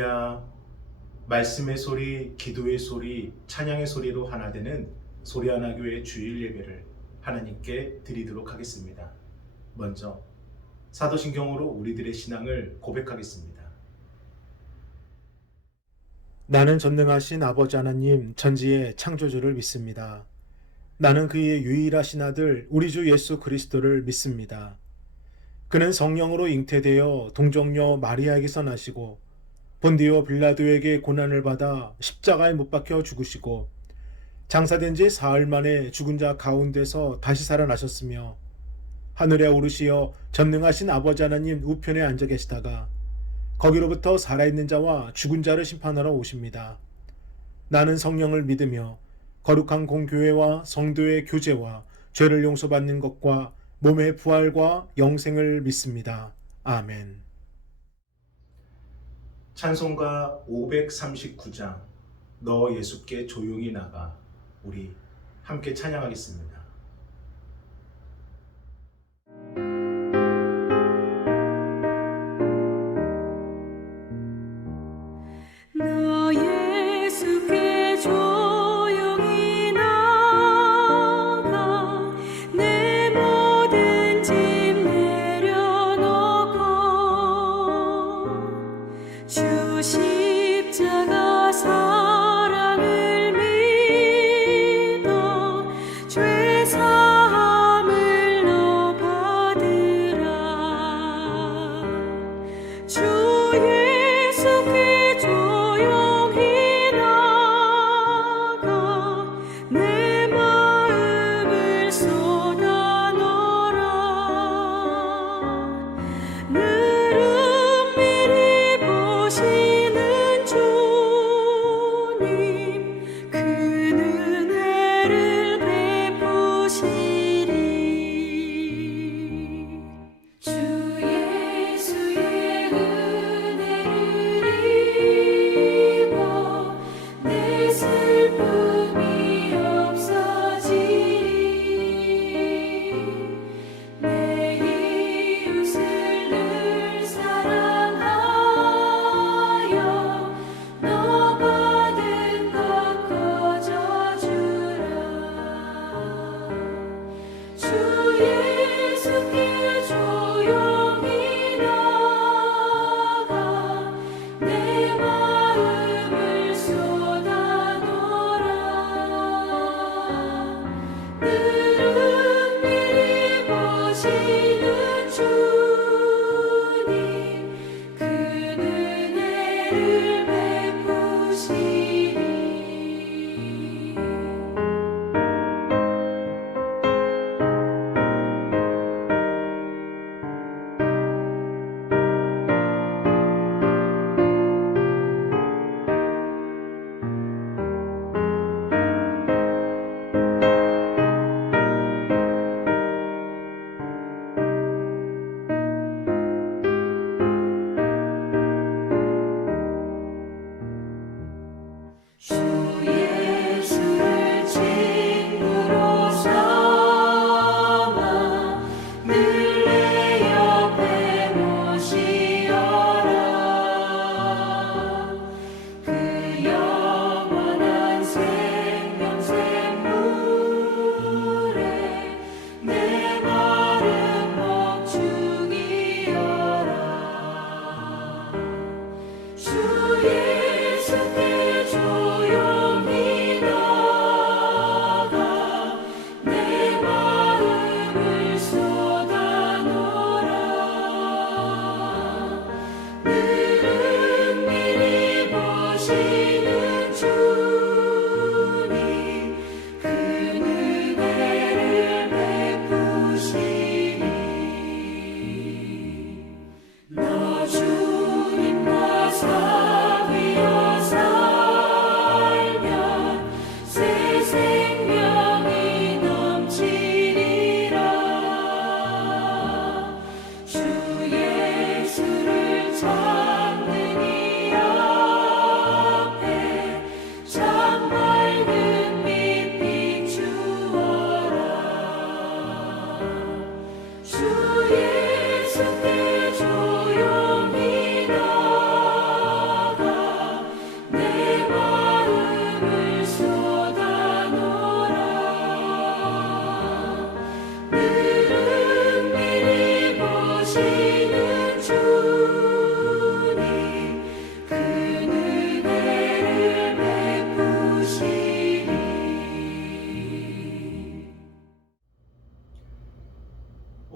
할렐루야. 말씀의 소리, 기도의 소리, 찬양의 소리로 하나 되는 소리하나교회 주일 예배를 하나님께 드리도록 하겠습니다. 먼저 사도신경으로 우리들의 신앙을 고백하겠습니다. 나는 전능하신 아버지 하나님 천지의 창조주를 믿습니다. 나는 그의 유일하신 아들 우리 주 예수 그리스도를 믿습니다. 그는 성령으로 잉태되어 동정녀 마리아에게서 나시고 본디오 빌라도에게 고난을 받아 십자가에 못 박혀 죽으시고 장사된 지 사흘 만에 죽은 자 가운데서 다시 살아나셨으며 하늘에 오르시어 전능하신 아버지 하나님 우편에 앉아 계시다가 거기로부터 살아있는 자와 죽은 자를 심판하러 오십니다. 나는 성령을 믿으며 거룩한 공교회와 성도의 교제와 죄를 용서받는 것과 몸의 부활과 영생을 믿습니다. 아멘. 찬송가 539장 너 예수께 조용히 나가 우리 함께 찬양하겠습니다. 너 예수께 조용히 나가 내 모든 짐 내려놓고 주 십자가 사랑을 믿어 죄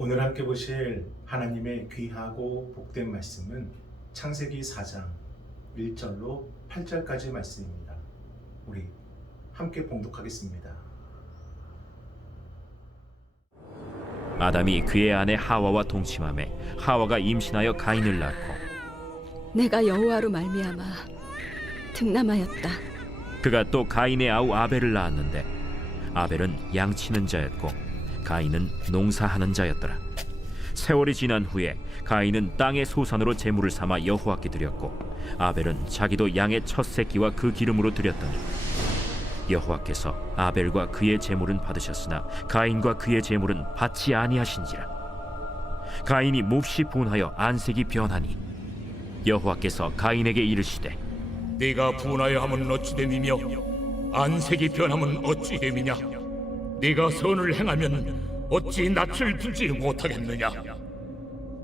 오늘 함께 보실 하나님의 귀하고 복된 말씀은 창세기 4장 1절로 8절까지 말씀입니다. 우리 함께 봉독하겠습니다. 아담이 그의 아내 하와와 동침하매 하와가 임신하여 가인을 낳고 내가 여호와로 말미암아 득남하였다. 그가 또 가인의 아우 아벨을 낳았는데 아벨은 양치는 자였고 가인은 농사하는 자였더라. 세월이 지난 후에 가인은 땅의 소산으로 제물을 삼아 여호와께 드렸고 아벨은 자기도 양의 첫 새끼와 그 기름으로 드렸더니 여호와께서 아벨과 그의 제물은 받으셨으나 가인과 그의 제물은 받지 아니하신지라. 가인이 몹시 분하여 안색이 변하니 여호와께서 가인에게 이르시되 네가 분하여 함은 어찌 됨이며 안색이 변함은 어찌 됨이냐. 네가 선을 행하면 어찌 낯을 들지 못하겠느냐.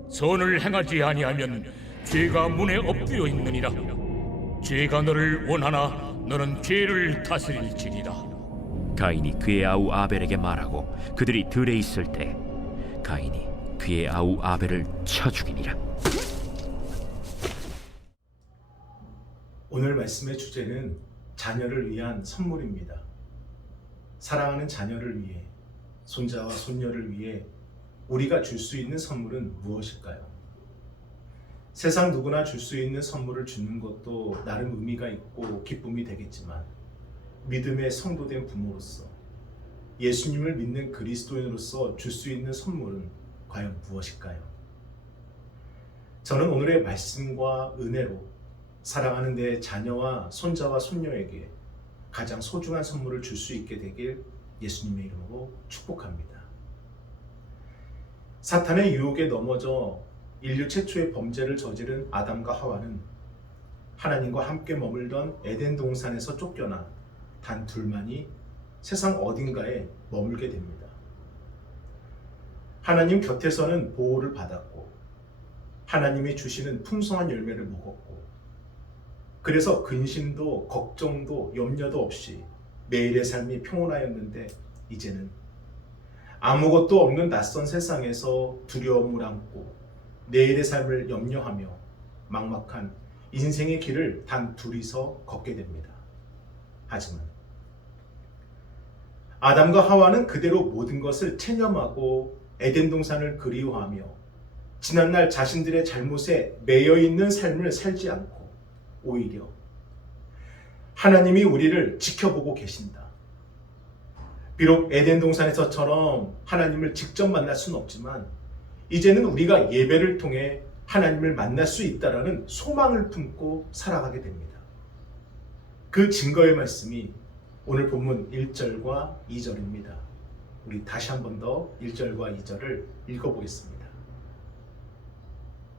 선을 행하지 아니하면 죄가 문에 엎드려 있느니라. 죄가 너를 원하나 너는 죄를 다스릴지니라. 가인이 그의 아우 아벨에게 말하고 그들이 들에 있을 때 가인이 그의 아우 아벨을 쳐 죽이니라. 오늘 말씀의 주제는 자녀를 위한 선물입니다. 사랑하는 자녀를 위해, 손자와 손녀를 위해 우리가 줄 수 있는 선물은 무엇일까요? 세상 누구나 줄 수 있는 선물을 주는 것도 나름 의미가 있고 기쁨이 되겠지만 믿음의 성도된 부모로서 예수님을 믿는 그리스도인으로서 줄 수 있는 선물은 과연 무엇일까요? 저는 오늘의 말씀과 은혜로 사랑하는 내 자녀와 손자와 손녀에게 가장 소중한 선물을 줄 수 있게 되길 예수님의 이름으로 축복합니다. 사탄의 유혹에 넘어져 인류 최초의 범죄를 저지른 아담과 하와는 하나님과 함께 머물던 에덴 동산에서 쫓겨나 단 둘만이 세상 어딘가에 머물게 됩니다. 하나님 곁에서는 보호를 받았고 하나님이 주시는 풍성한 열매를 먹었고 그래서 근심도 걱정도 염려도 없이 매일의 삶이 평온하였는데 이제는 아무것도 없는 낯선 세상에서 두려움을 안고 내일의 삶을 염려하며 막막한 인생의 길을 단 둘이서 걷게 됩니다. 하지만 아담과 하와는 그대로 모든 것을 체념하고 에덴 동산을 그리워하며 지난날 자신들의 잘못에 매여 있는 삶을 살지 않고 오히려 하나님이 우리를 지켜보고 계신다. 비록 에덴 동산에서처럼 하나님을 직접 만날 수는 없지만 이제는 우리가 예배를 통해 하나님을 만날 수 있다라는 소망을 품고 살아가게 됩니다. 그 증거의 말씀이 오늘 본문 1절과 2절입니다. 우리 다시 한 번 더 1절과 2절을 읽어보겠습니다.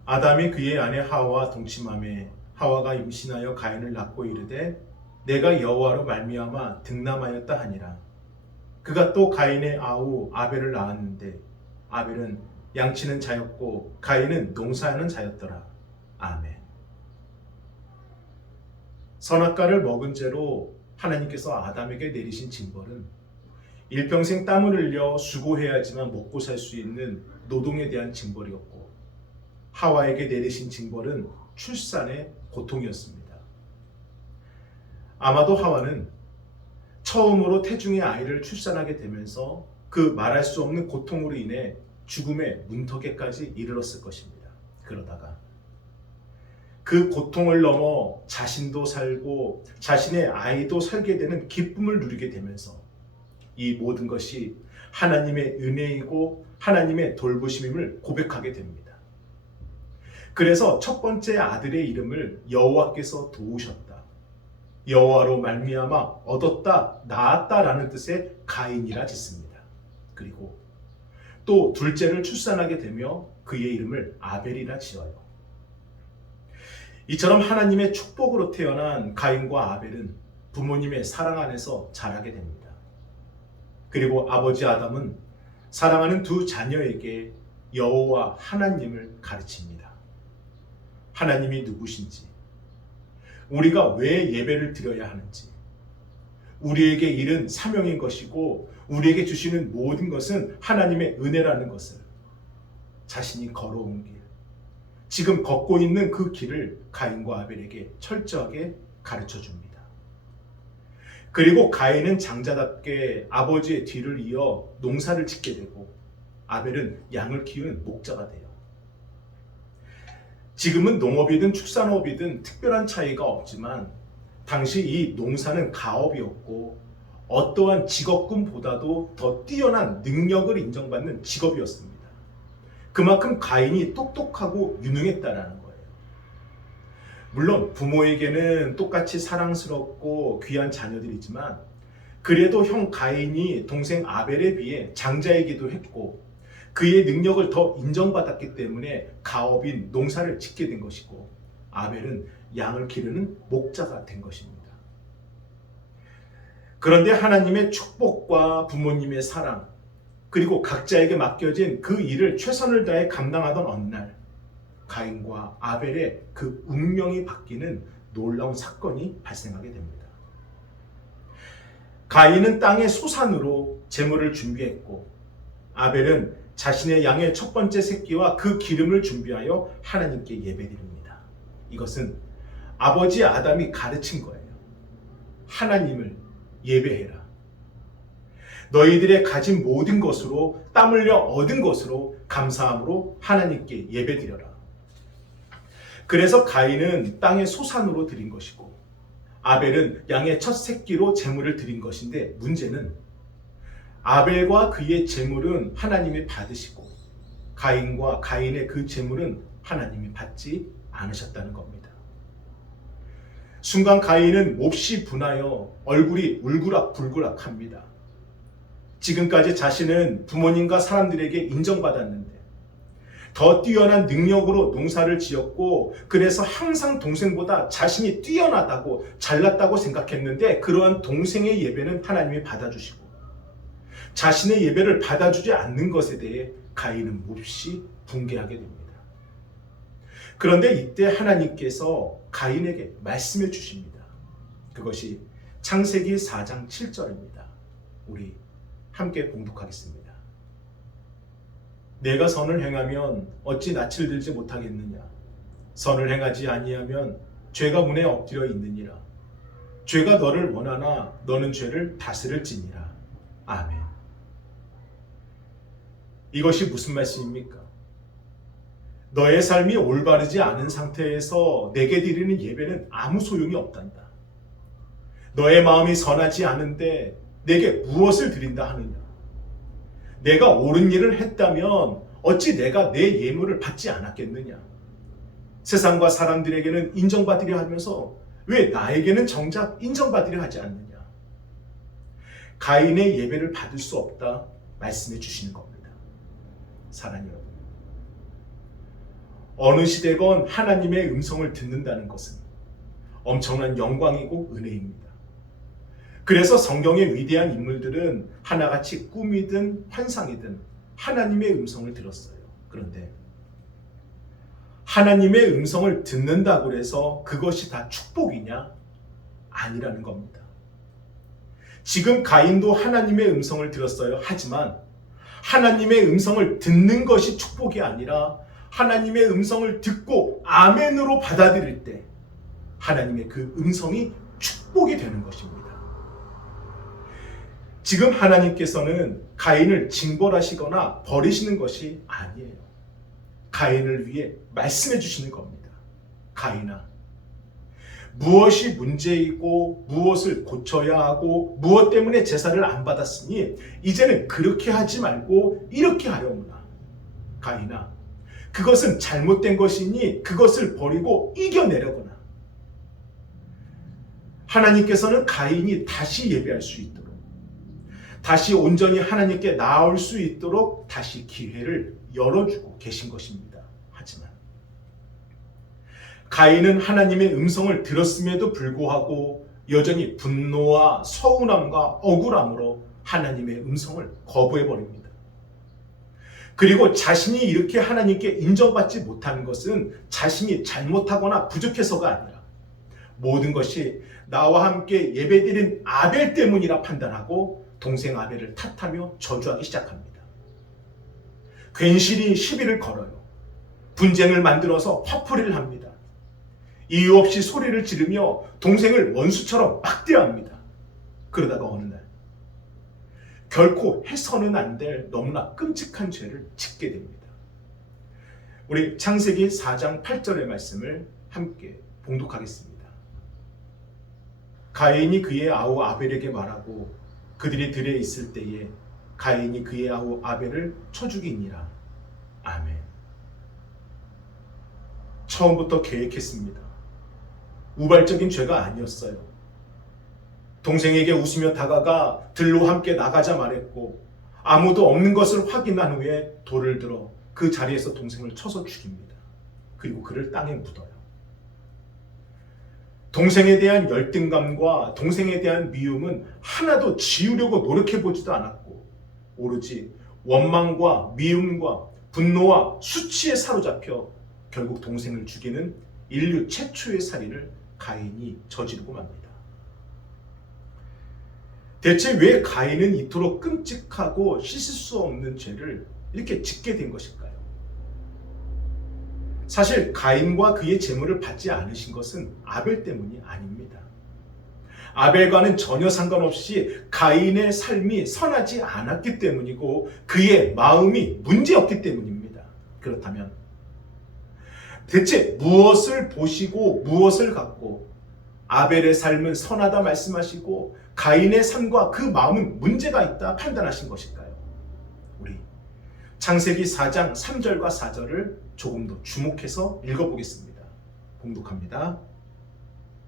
아담이 그의 아내 하와와 동침하매 하와가 임신하여 가인을 낳고 이르되 내가 여호와로 말미암아 득남하였다 하니라. 그가 또 가인의 아우 아벨을 낳았는데 아벨은 양치는 자였고 가인은 농사하는 자였더라. 아멘. 선악과를 먹은 죄로 하나님께서 아담에게 내리신 징벌은 일평생 땀을 흘려 수고해야지만 먹고 살 수 있는 노동에 대한 징벌이었고 하와에게 내리신 징벌은 출산의 고통이었습니다. 아마도 하와는 처음으로 태중의 아이를 출산하게 되면서 그 말할 수 없는 고통으로 인해 죽음의 문턱에까지 이르렀을 것입니다. 그러다가 그 고통을 넘어 자신도 살고 자신의 아이도 살게 되는 기쁨을 누리게 되면서 이 모든 것이 하나님의 은혜이고 하나님의 돌보심임을 고백하게 됩니다. 그래서 첫 번째 아들의 이름을 여호와께서 도우셨다, 여호와로 말미암아 얻었다, 낳았다라는 뜻의 가인이라 짓습니다. 그리고 또 둘째를 출산하게 되며 그의 이름을 아벨이라 지어요. 이처럼 하나님의 축복으로 태어난 가인과 아벨은 부모님의 사랑 안에서 자라게 됩니다. 그리고 아버지 아담은 사랑하는 두 자녀에게 여호와 하나님을 가르칩니다. 하나님이 누구신지, 우리가 왜 예배를 드려야 하는지, 우리에게 일은 사명인 것이고 우리에게 주시는 모든 것은 하나님의 은혜라는 것을, 자신이 걸어온 길, 지금 걷고 있는 그 길을 가인과 아벨에게 철저하게 가르쳐 줍니다. 그리고 가인은 장자답게 아버지의 뒤를 이어 농사를 짓게 되고 아벨은 양을 키우는 목자가 돼요. 지금은 농업이든 축산업이든 특별한 차이가 없지만 당시 이 농사는 가업이었고 어떠한 직업군보다도 더 뛰어난 능력을 인정받는 직업이었습니다. 그만큼 가인이 똑똑하고 유능했다라는 거예요. 물론 부모에게는 똑같이 사랑스럽고 귀한 자녀들이지만 그래도 형 가인이 동생 아벨에 비해 장자이기도 했고 그의 능력을 더 인정받았기 때문에 가업인 농사를 짓게 된 것이고 아벨은 양을 기르는 목자가 된 것입니다. 그런데 하나님의 축복과 부모님의 사랑 그리고 각자에게 맡겨진 그 일을 최선을 다해 감당하던 어느 날 가인과 아벨의 그 운명이 바뀌는 놀라운 사건이 발생하게 됩니다. 가인은 땅의 소산으로 제물을 준비했고 아벨은 자신의 양의 첫 번째 새끼와 그 기름을 준비하여 하나님께 예배드립니다. 이것은 아버지 아담이 가르친 거예요. 하나님을 예배해라. 너희들의 가진 모든 것으로 땀 흘려 얻은 것으로 감사함으로 하나님께 예배드려라. 그래서 가인은 땅의 소산으로 드린 것이고 아벨은 양의 첫 새끼로 제물을 드린 것인데 문제는 아벨과 그의 제물은 하나님이 받으시고 가인과 가인의 그 제물은 하나님이 받지 않으셨다는 겁니다. 순간 가인은 몹시 분하여 얼굴이 울그락불그락합니다. 지금까지 자신은 부모님과 사람들에게 인정받았는데 더 뛰어난 능력으로 농사를 지었고 그래서 항상 동생보다 자신이 뛰어나다고 잘났다고 생각했는데 그러한 동생의 예배는 하나님이 받아주시고 자신의 예배를 받아주지 않는 것에 대해 가인은 몹시 붕괴하게 됩니다. 그런데 이때 하나님께서 가인에게 말씀해 주십니다. 그것이 창세기 4장 7절입니다. 우리 함께 봉독하겠습니다. 내가 선을 행하면 어찌 낯을 들지 못하겠느냐? 선을 행하지 아니하면 죄가 문에 엎드려 있느니라. 죄가 너를 원하나 너는 죄를 다스릴지니라. 아멘. 이것이 무슨 말씀입니까? 너의 삶이 올바르지 않은 상태에서 내게 드리는 예배는 아무 소용이 없단다. 너의 마음이 선하지 않은데 내게 무엇을 드린다 하느냐? 내가 옳은 일을 했다면 어찌 내가 내 예물을 받지 않았겠느냐? 세상과 사람들에게는 인정받으려 하면서 왜 나에게는 정작 인정받으려 하지 않느냐? 가인의 예배를 받을 수 없다 말씀해 주시는 겁니다. 사랑하는 여러분, 어느 시대건 하나님의 음성을 듣는다는 것은 엄청난 영광이고 은혜입니다. 그래서 성경의 위대한 인물들은 하나같이 꿈이든 환상이든 하나님의 음성을 들었어요. 그런데 하나님의 음성을 듣는다고 해서 그것이 다 축복이냐? 아니라는 겁니다. 지금 가인도 하나님의 음성을 들었어요. 하지만 하나님의 음성을 듣는 것이 축복이 아니라 하나님의 음성을 듣고 아멘으로 받아들일 때 하나님의 그 음성이 축복이 되는 것입니다. 지금 하나님께서는 가인을 징벌하시거나 버리시는 것이 아니에요. 가인을 위해 말씀해 주시는 겁니다. 가인아, 무엇이 문제이고 무엇을 고쳐야 하고 무엇 때문에 제사를 안 받았으니 이제는 그렇게 하지 말고 이렇게 하려무나. 가인아, 그것은 잘못된 것이니 그것을 버리고 이겨내려거나. 하나님께서는 가인이 다시 예배할 수 있도록, 다시 온전히 하나님께 나아올 수 있도록 다시 기회를 열어주고 계신 것입니다. 하지만 가인은 하나님의 음성을 들었음에도 불구하고 여전히 분노와 서운함과 억울함으로 하나님의 음성을 거부해버립니다. 그리고 자신이 이렇게 하나님께 인정받지 못하는 것은 자신이 잘못하거나 부족해서가 아니라 모든 것이 나와 함께 예배드린 아벨 때문이라 판단하고 동생 아벨을 탓하며 저주하기 시작합니다. 괜시리 시비를 걸어요. 분쟁을 만들어서 화풀이를 합니다. 이유 없이 소리를 지르며 동생을 원수처럼 막대합니다. 그러다가 어느 날 결코 해서는 안 될 너무나 끔찍한 죄를 짓게 됩니다. 우리 창세기 4장 8절의 말씀을 함께 봉독하겠습니다. 가인이 그의 아우 아벨에게 말하고 그들이 들에 있을 때에 가인이 그의 아우 아벨을 쳐 죽이니라. 아멘. 처음부터 계획했습니다. 우발적인 죄가 아니었어요. 동생에게 웃으며 다가가 들로 함께 나가자 말했고 아무도 없는 것을 확인한 후에 돌을 들어 그 자리에서 동생을 쳐서 죽입니다. 그리고 그를 땅에 묻어요. 동생에 대한 열등감과 동생에 대한 미움은 하나도 지우려고 노력해보지도 않았고 오로지 원망과 미움과 분노와 수치에 사로잡혀 결국 동생을 죽이는 인류 최초의 살인을 가인이 저지르고 맙니다. 대체 왜 가인은 이토록 끔찍하고 씻을 수 없는 죄를 이렇게 짓게 된 것일까요? 사실 가인과 그의 재물을 받지 않으신 것은 아벨 때문이 아닙니다. 아벨과는 전혀 상관없이 가인의 삶이 선하지 않았기 때문이고 그의 마음이 문제였기 때문입니다. 그렇다면 대체 무엇을 보시고 무엇을 갖고 아벨의 삶은 선하다 말씀하시고 가인의 삶과 그 마음은 문제가 있다 판단하신 것일까요? 우리 창세기 4장 3절과 4절을 조금 더 주목해서 읽어보겠습니다. 봉독합니다.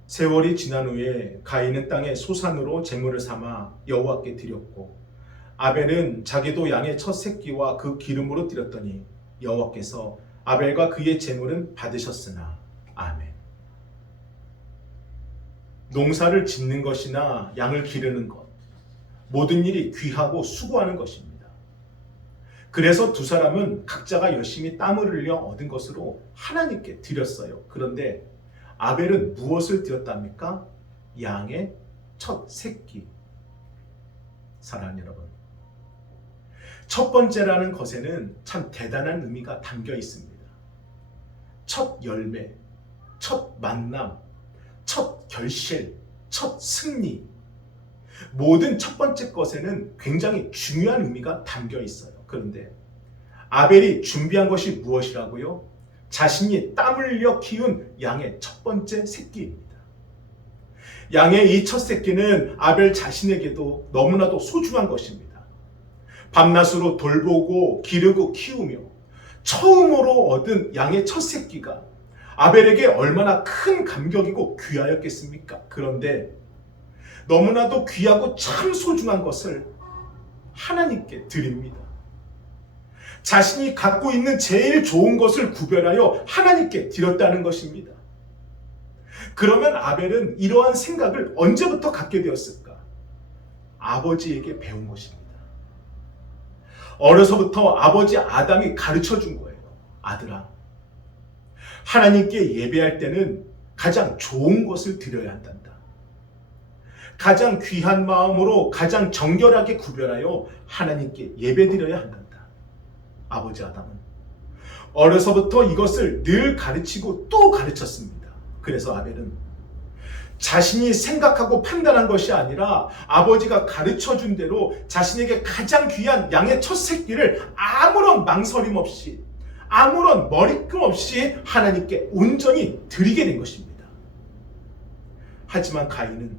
세월이 지난 후에 가인은 땅에 소산으로 제물을 삼아 여호와께 드렸고 아벨은 자기도 양의 첫 새끼와 그 기름으로 드렸더니 여호와께서 아벨과 그의 제물은 받으셨으나 아멘. 농사를 짓는 것이나 양을 기르는 것, 모든 일이 귀하고 수고하는 것입니다. 그래서 두 사람은 각자가 열심히 땀을 흘려 얻은 것으로 하나님께 드렸어요. 그런데 아벨은 무엇을 드렸답니까? 양의 첫 새끼. 사랑하는 여러분, 첫 번째라는 것에는 참 대단한 의미가 담겨 있습니다. 첫 열매, 첫 만남, 첫 결실, 첫 승리. 모든 첫 번째 것에는 굉장히 중요한 의미가 담겨 있어요. 그런데 아벨이 준비한 것이 무엇이라고요? 자신이 땀 흘려 키운 양의 첫 번째 새끼입니다. 양의 이 첫 새끼는 아벨 자신에게도 너무나도 소중한 것입니다. 밤낮으로 돌보고 기르고 키우며 처음으로 얻은 양의 첫 새끼가 아벨에게 얼마나 큰 감격이고 귀하였겠습니까? 그런데 너무나도 귀하고 참 소중한 것을 하나님께 드립니다. 자신이 갖고 있는 제일 좋은 것을 구별하여 하나님께 드렸다는 것입니다. 그러면 아벨은 이러한 생각을 언제부터 갖게 되었을까? 아버지에게 배운 것입니다. 어려서부터 아버지 아담이 가르쳐 준 거예요. 아들아, 하나님께 예배할 때는 가장 좋은 것을 드려야 한단다. 가장 귀한 마음으로 가장 정결하게 구별하여 하나님께 예배드려야 한단다. 아버지 아담은 어려서부터 이것을 늘 가르치고 또 가르쳤습니다. 그래서 아벨은 자신이 생각하고 판단한 것이 아니라 아버지가 가르쳐준 대로 자신에게 가장 귀한 양의 첫 새끼를 아무런 망설임 없이 아무런 머리낌 없이 하나님께 온전히 드리게 된 것입니다. 하지만 가인은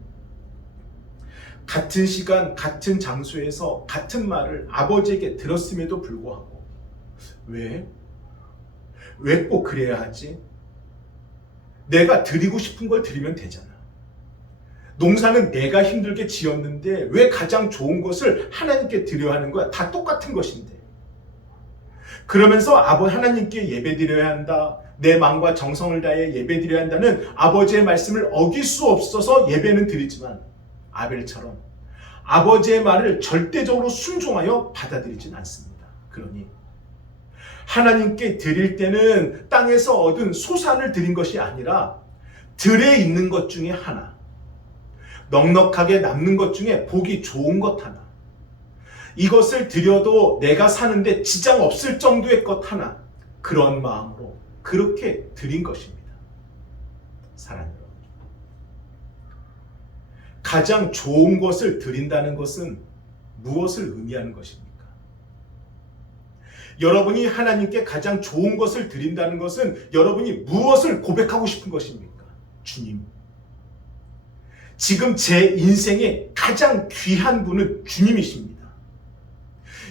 같은 시간 같은 장소에서 같은 말을 아버지에게 들었음에도 불구하고 왜 꼭 그래야 하지? 내가 드리고 싶은 걸 드리면 되잖아. 농사는 내가 힘들게 지었는데 왜 가장 좋은 것을 하나님께 드려야 하는 거야? 다 똑같은 것인데. 그러면서 하나님께 예배드려야 한다. 내 마음과 정성을 다해 예배드려야 한다는 아버지의 말씀을 어길 수 없어서 예배는 드리지만 아벨처럼 아버지의 말을 절대적으로 순종하여 받아들이진 않습니다. 그러니 하나님께 드릴 때는 땅에서 얻은 소산을 드린 것이 아니라 들에 있는 것 중에 하나, 넉넉하게 남는 것 중에 보기 좋은 것 하나, 이것을 드려도 내가 사는데 지장 없을 정도의 것 하나, 그런 마음으로 그렇게 드린 것입니다. 사랑하는 여러분, 가장 좋은 것을 드린다는 것은 무엇을 의미하는 것입니까? 여러분이 하나님께 가장 좋은 것을 드린다는 것은 여러분이 무엇을 고백하고 싶은 것입니까? 주님, 지금 제 인생의 가장 귀한 분은 주님이십니다.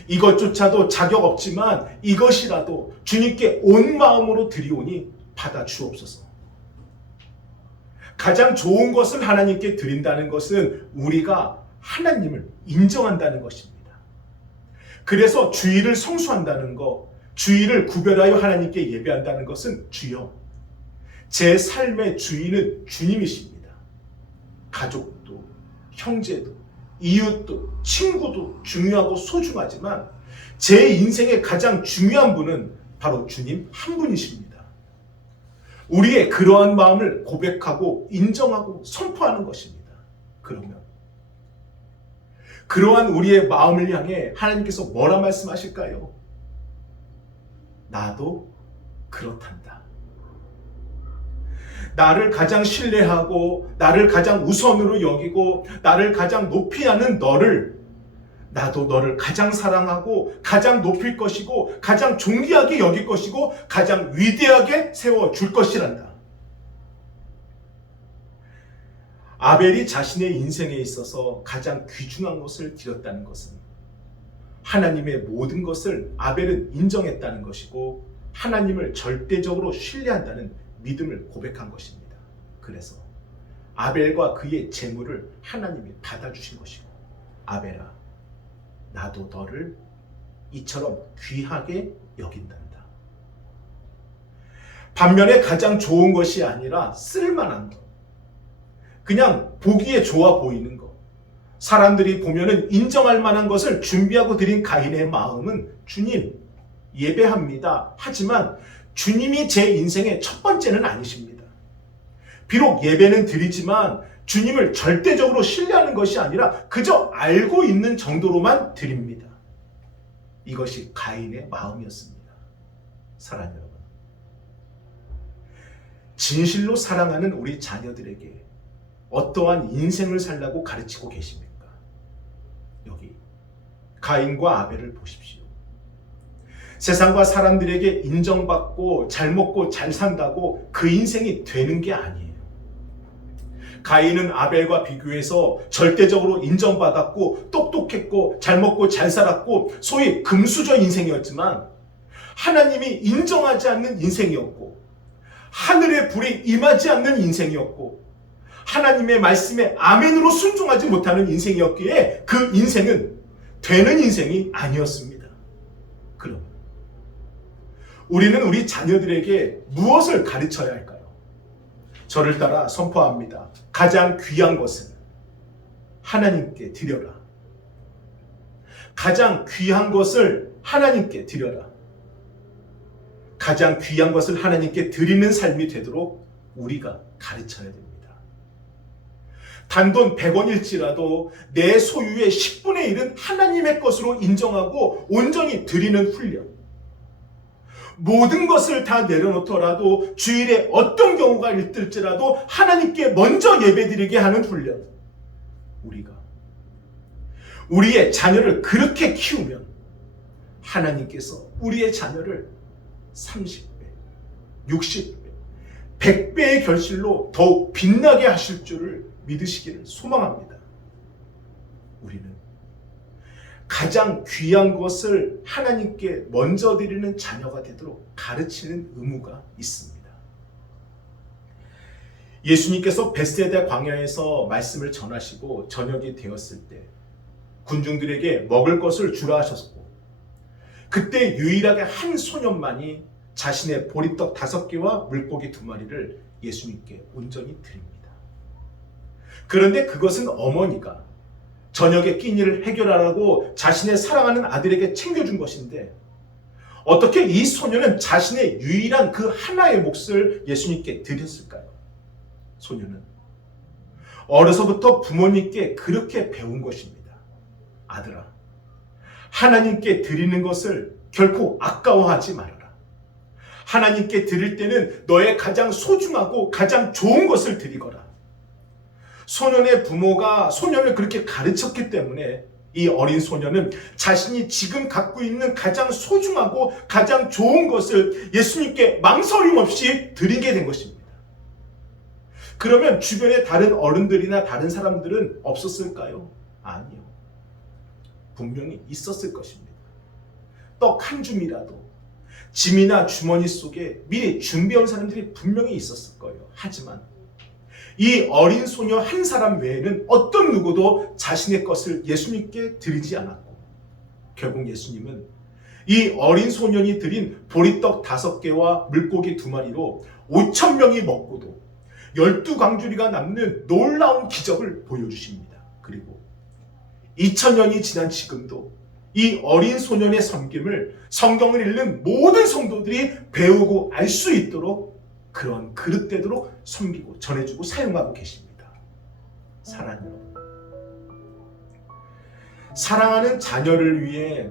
이것조차도 자격 없지만 이것이라도 주님께 온 마음으로 드리오니 받아 주옵소서. 가장 좋은 것을 하나님께 드린다는 것은 우리가 하나님을 인정한다는 것입니다. 그래서 주일을 성수한다는 것, 주일을 구별하여 하나님께 예배한다는 것은 주여, 제 삶의 주인은 주님이십니다. 가족도, 형제도, 이웃도, 친구도 중요하고 소중하지만 제 인생의 가장 중요한 분은 바로 주님 한 분이십니다. 우리의 그러한 마음을 고백하고 인정하고 선포하는 것입니다. 그러면 그러한 우리의 마음을 향해 하나님께서 뭐라 말씀하실까요? 나도 그렇단다. 나를 가장 신뢰하고 나를 가장 우선으로 여기고 나를 가장 높이 하는 너를, 나도 너를 가장 사랑하고 가장 높일 것이고 가장 존귀하게 여길 것이고 가장 위대하게 세워줄 것이란다. 아벨이 자신의 인생에 있어서 가장 귀중한 것을 드렸다는 것은 하나님의 모든 것을 아벨은 인정했다는 것이고 하나님을 절대적으로 신뢰한다는 믿음을 고백한 것입니다. 그래서 아벨과 그의 재물을 하나님이 받아주신 것이고, 아벨아, 나도 너를 이처럼 귀하게 여긴단다. 반면에 가장 좋은 것이 아니라 쓸만한 것, 그냥 보기에 좋아 보이는 것, 사람들이 보면은 인정할 만한 것을 준비하고 드린 가인의 마음은 주님 예배합니다. 하지만 주님이 제 인생의 첫 번째는 아니십니다. 비록 예배는 드리지만 주님을 절대적으로 신뢰하는 것이 아니라 그저 알고 있는 정도로만 드립니다. 이것이 가인의 마음이었습니다. 사랑하는 여러분, 진실로 사랑하는 우리 자녀들에게 어떠한 인생을 살라고 가르치고 계십니까? 여기 가인과 아벨을 보십시오. 세상과 사람들에게 인정받고 잘 먹고 잘 산다고 그 인생이 되는 게 아니에요. 가인은 아벨과 비교해서 절대적으로 인정받았고 똑똑했고 잘 먹고 잘 살았고 소위 금수저 인생이었지만 하나님이 인정하지 않는 인생이었고 하늘의 불이 임하지 않는 인생이었고 하나님의 말씀에 아멘으로 순종하지 못하는 인생이었기에 그 인생은 되는 인생이 아니었습니다. 그럼 우리는 우리 자녀들에게 무엇을 가르쳐야 할까요? 저를 따라 선포합니다. 가장 귀한 것은 하나님께 드려라. 가장 귀한 것을 하나님께 드려라. 가장 귀한 것을 하나님께 드리는 삶이 되도록 우리가 가르쳐야 됩니다. 단돈 100원일지라도 내 소유의 10분의 1은 하나님의 것으로 인정하고 온전히 드리는 훈련. 모든 것을 다 내려놓더라도 주일에 어떤 경우가 있을지라도 하나님께 먼저 예배드리게 하는 훈련. 우리가 우리의 자녀를 그렇게 키우면 하나님께서 우리의 자녀를 30배, 60배, 100배의 결실로 더욱 빛나게 하실 줄을 믿으시기를 소망합니다. 우리는 가장 귀한 것을 하나님께 먼저 드리는 자녀가 되도록 가르치는 의무가 있습니다. 예수님께서 베스데다 광야에서 말씀을 전하시고 저녁이 되었을 때 군중들에게 먹을 것을 주라 하셨고, 그때 유일하게 한 소년만이 자신의 보리떡 5개와 물고기 2마리를 예수님께 온전히 드립니다. 그런데 그것은 어머니가 저녁에 끼니를 해결하라고 자신의 사랑하는 아들에게 챙겨준 것인데, 어떻게 이 소녀는 자신의 유일한 그 하나의 몫을 예수님께 드렸을까요? 소녀는 어려서부터 부모님께 그렇게 배운 것입니다. 아들아, 하나님께 드리는 것을 결코 아까워하지 말아라. 하나님께 드릴 때는 너의 가장 소중하고 가장 좋은 것을 드리거라. 소년의 부모가 소년을 그렇게 가르쳤기 때문에 이 어린 소년은 자신이 지금 갖고 있는 가장 소중하고 가장 좋은 것을 예수님께 망설임 없이 드리게 된 것입니다. 그러면 주변에 다른 어른들이나 다른 사람들은 없었을까요? 아니요. 분명히 있었을 것입니다. 떡 한 줌이라도 짐이나 주머니 속에 미리 준비한 사람들이 분명히 있었을 거예요. 하지만 이 어린 소녀 한 사람 외에는 어떤 누구도 자신의 것을 예수님께 드리지 않았고, 결국 예수님은 이 어린 소년이 드린 보리떡 5개와 물고기 2마리로 5,000명이 먹고도 12광주리가 남는 놀라운 기적을 보여주십니다. 그리고 2000년이 지난 지금도 이 어린 소년의 섬김을 성경을 읽는 모든 성도들이 배우고 알 수 있도록 그런 그릇되도록 섬기고 전해주고 사용하고 계십니다. 사랑하는 여러분, 사랑하는 자녀를 위해,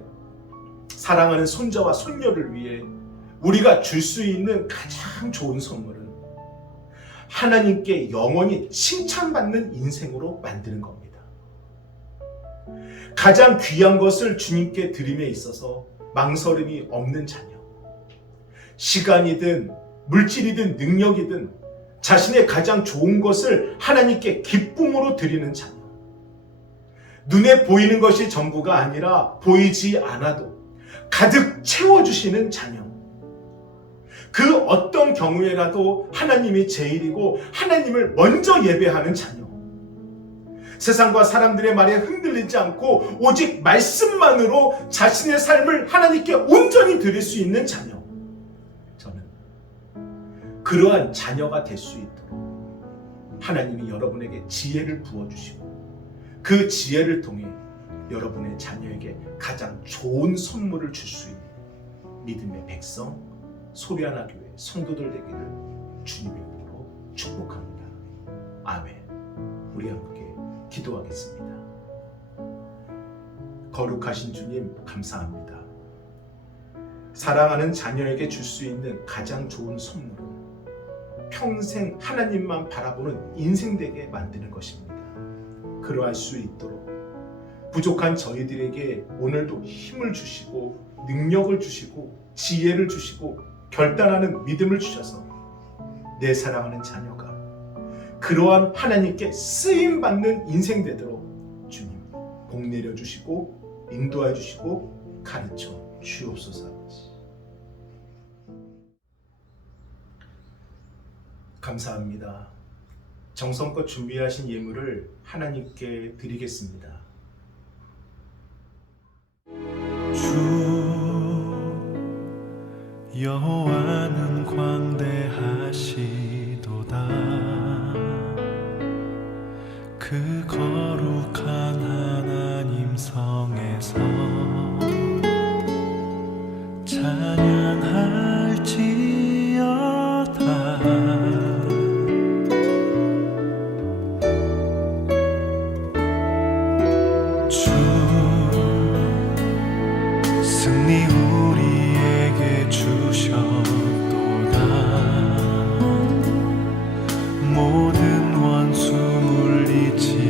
사랑하는 손자와 손녀를 위해 우리가 줄 수 있는 가장 좋은 선물은 하나님께 영원히 칭찬받는 인생으로 만드는 겁니다. 가장 귀한 것을 주님께 드림에 있어서 망설임이 없는 자녀, 시간이든 물질이든 능력이든 자신의 가장 좋은 것을 하나님께 기쁨으로 드리는 자녀, 눈에 보이는 것이 전부가 아니라 보이지 않아도 가득 채워주시는 자녀, 그 어떤 경우에라도 하나님이 제일이고 하나님을 먼저 예배하는 자녀, 세상과 사람들의 말에 흔들리지 않고 오직 말씀만으로 자신의 삶을 하나님께 온전히 드릴 수 있는 자녀, 저는 그러한 자녀가 될 수 있도록 하나님이 여러분에게 지혜를 부어주시고 그 지혜를 통해 여러분의 자녀에게 가장 좋은 선물을 줄 수 있는 믿음의 백성 소리하나 교회 성도들 되기를 주님의 이름으로 축복합니다. 아멘. 우리 함께 기도하겠습니다. 거룩하신 주님, 감사합니다. 사랑하는 자녀에게 줄 수 있는 가장 좋은 선물은 평생 하나님만 바라보는 인생 되게 만드는 것입니다. 그러할 수 있도록 부족한 저희들에게 오늘도 힘을 주시고 능력을 주시고 지혜를 주시고 결단하는 믿음을 주셔서 내 사랑하는 자녀가 그러한 하나님께 쓰임받는 인생 되도록 주님 복 내려주시고 인도해 주시고 가르쳐 주옵소서. 감사합니다. 정성껏 준비하신 예물을 하나님께 드리겠습니다. 주 여호와는 광대하시도다. 그 거룩한 하나님 성에서 찬양할지어다. 승리 우리에게 주셨도다. 모든 원수 물리치셨네.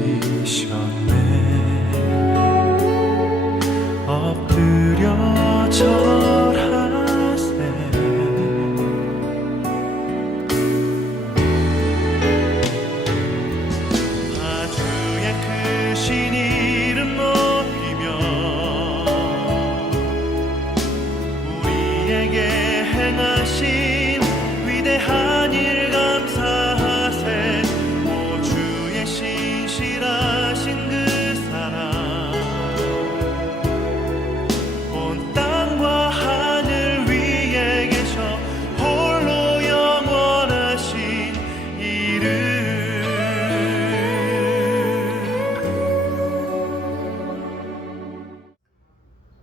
엎드려 절하세. 아주의 크신 이름 높이며 우리에게 행하신 위대한 일 감사하세. 오 주의 신실하신 그 사랑 온 땅과 하늘 위에 계셔 홀로 영원하신 이름.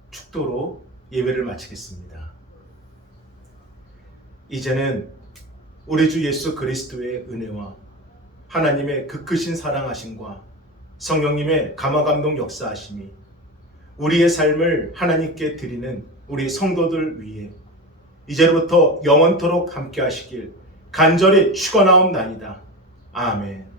축도로 예배를 마치겠습니다. 이제는 우리 주 예수 그리스도의 은혜와 하나님의 그 크신 사랑하심과 성령님의 감화감동 역사하심이 우리의 삶을 하나님께 드리는 우리 성도들 위해 이제부터 영원토록 함께 하시길 간절히 축원하옵나이다. 아멘.